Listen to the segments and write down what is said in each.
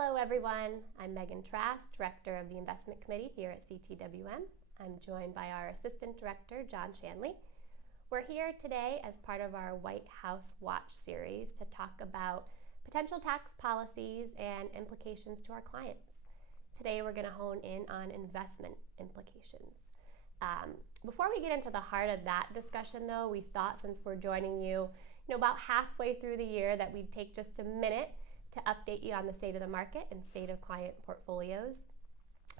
Hello everyone, I'm Megan Trask, Director of the Investment Committee here at CTWM. I'm joined by our Assistant Director, John Shanley. We're here today as part of our White House Watch series to talk about potential tax policies and implications to our clients. Today we're going to hone in on investment implications. Before we get into the heart of that discussion though, we thought since we're joining you, about halfway through the year that we'd take just a minute to update you on the state of the market and state of client portfolios.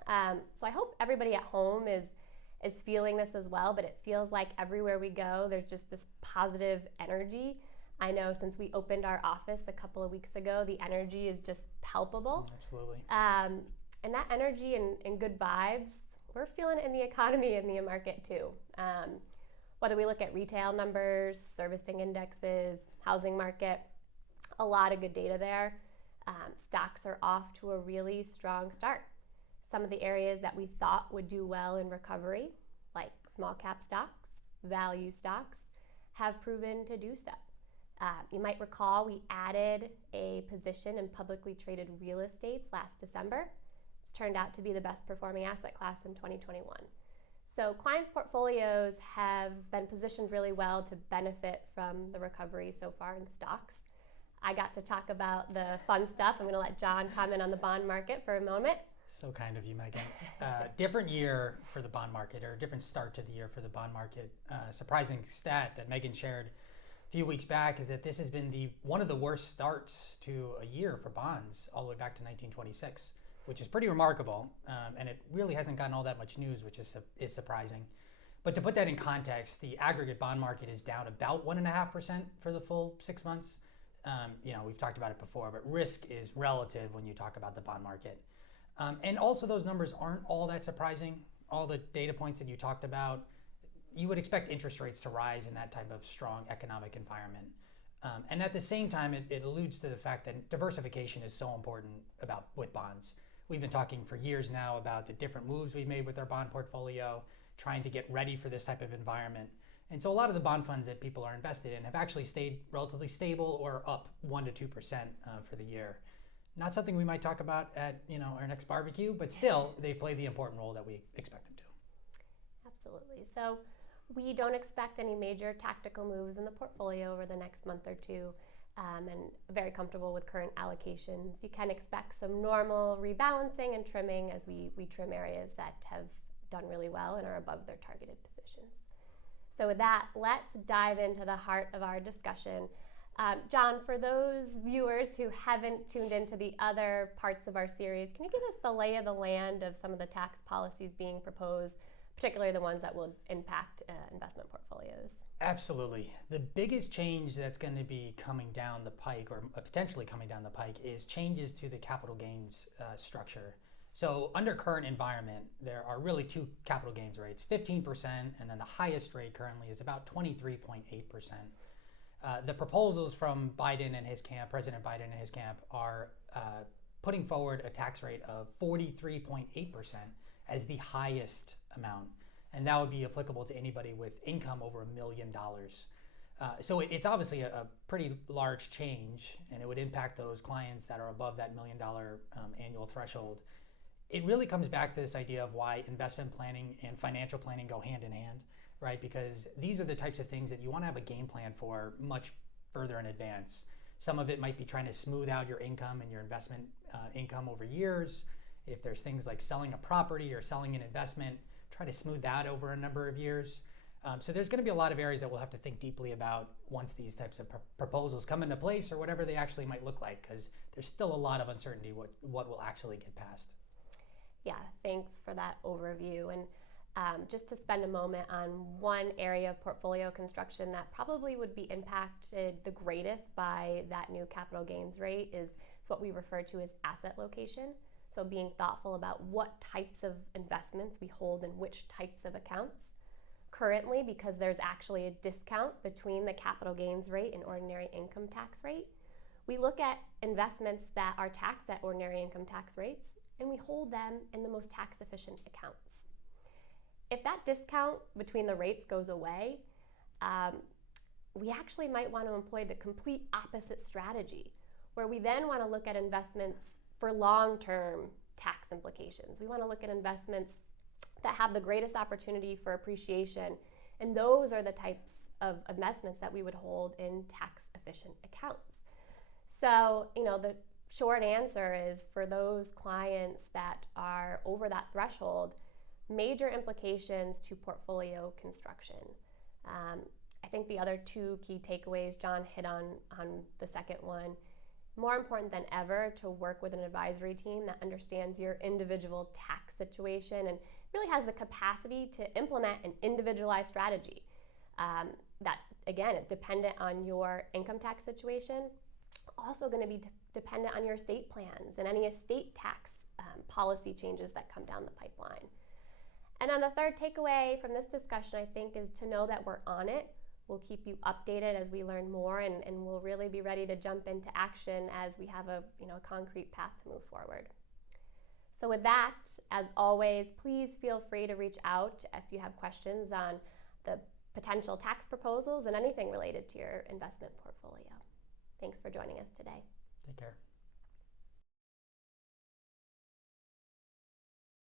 So I hope everybody at home is feeling this as well, but it feels like everywhere we go, there's just this positive energy. I know since we opened our office a couple of weeks ago, the energy is just palpable. Absolutely. And that energy and good vibes, we're feeling it in the economy and the market too. Whether we look at retail numbers, servicing indexes, housing market, a lot of good data there. Stocks are off to a really strong start. Some of the areas that we thought would do well in recovery, like small cap stocks, value stocks, have proven to do so. You might recall we added a position in publicly traded real estate last December. It's turned out to be the best performing asset class in 2021. So clients' portfolios have been positioned really well to benefit from the recovery so far in stocks. I got to talk about the fun stuff. I'm going to let John comment on the bond market for a moment. So kind of you, Megan. Different year for the bond market, or a different start to the year for the bond market. Surprising stat that Megan shared a few weeks back is that this has been one of the worst starts to a year for bonds all the way back to 1926, which is pretty remarkable. And it really hasn't gotten all that much news, which is surprising. But to put that in context, the aggregate bond market is down about 1.5% for the full 6 months. We've talked about it before, but risk is relative when you talk about the bond market. And also those numbers aren't all that surprising. All the data points that you talked about, you would expect interest rates to rise in that type of strong economic environment. And at the same time, it alludes to the fact that diversification is so important with bonds. We've been talking for years now about the different moves we've made with our bond portfolio, trying to get ready for this type of environment. And so a lot of the bond funds that people are invested in have actually stayed relatively stable or up 1% to 2% for the year. Not something we might talk about at our next barbecue, but still they play the important role that we expect them to. Absolutely. So we don't expect any major tactical moves in the portfolio over the next month or two, and very comfortable with current allocations. You can expect some normal rebalancing and trimming as we trim areas that have done really well and are above their targeted positions. So with that, let's dive into the heart of our discussion. John, for those viewers who haven't tuned into the other parts of our series, can you give us the lay of the land of some of the tax policies being proposed, particularly the ones that will impact investment portfolios? Absolutely. The biggest change that's going to be coming down the pike, or potentially coming down the pike, is changes to the capital gains structure. So under current environment, there are really two capital gains rates, 15%, and then the highest rate currently is about 23.8%. The proposals from Biden and his camp, President Biden and his camp, are putting forward a tax rate of 43.8% as the highest amount. And that would be applicable to anybody with income over $1 million. So it's obviously a pretty large change, and it would impact those clients that are above that $1 million annual threshold. It really comes back to this idea of why investment planning and financial planning go hand in hand, right? Because these are the types of things that you want to have a game plan for much further in advance. Some of it might be trying to smooth out your income and your investment income over years. If there's things like selling a property or selling an investment, try to smooth that over a number of years. So there's going to be a lot of areas that we'll have to think deeply about once these types of proposals come into place, or whatever they actually might look like, because there's still a lot of uncertainty what will actually get passed. Yeah, thanks for that overview. And just to spend a moment on one area of portfolio construction that probably would be impacted the greatest by that new capital gains rate is what we refer to as asset location. So being thoughtful about what types of investments we hold in which types of accounts. Currently, because there's actually a discount between the capital gains rate and ordinary income tax rate, we look at investments that are taxed at ordinary income tax rates, and we hold them in the most tax efficient accounts. If that discount between the rates goes away, we actually might want to employ the complete opposite strategy, where we then want to look at investments for long-term tax implications. We want to look at investments that have the greatest opportunity for appreciation, and those are the types of investments that we would hold in tax-efficient accounts. So, the short answer is for those clients that are over that threshold, major implications to portfolio construction. I think the other two key takeaways, John hit on the second one, more important than ever to work with an advisory team that understands your individual tax situation and really has the capacity to implement an individualized strategy that, again, is dependent on your income tax situation, also going to be dependent on your estate plans and any estate tax policy changes that come down the pipeline. And then the third takeaway from this discussion, I think, is to know that we're on it. We'll keep you updated as we learn more, and we'll really be ready to jump into action as we have a concrete path to move forward. So with that, as always, please feel free to reach out if you have questions on the potential tax proposals and anything related to your investment portfolio. Thanks for joining us today. Take care.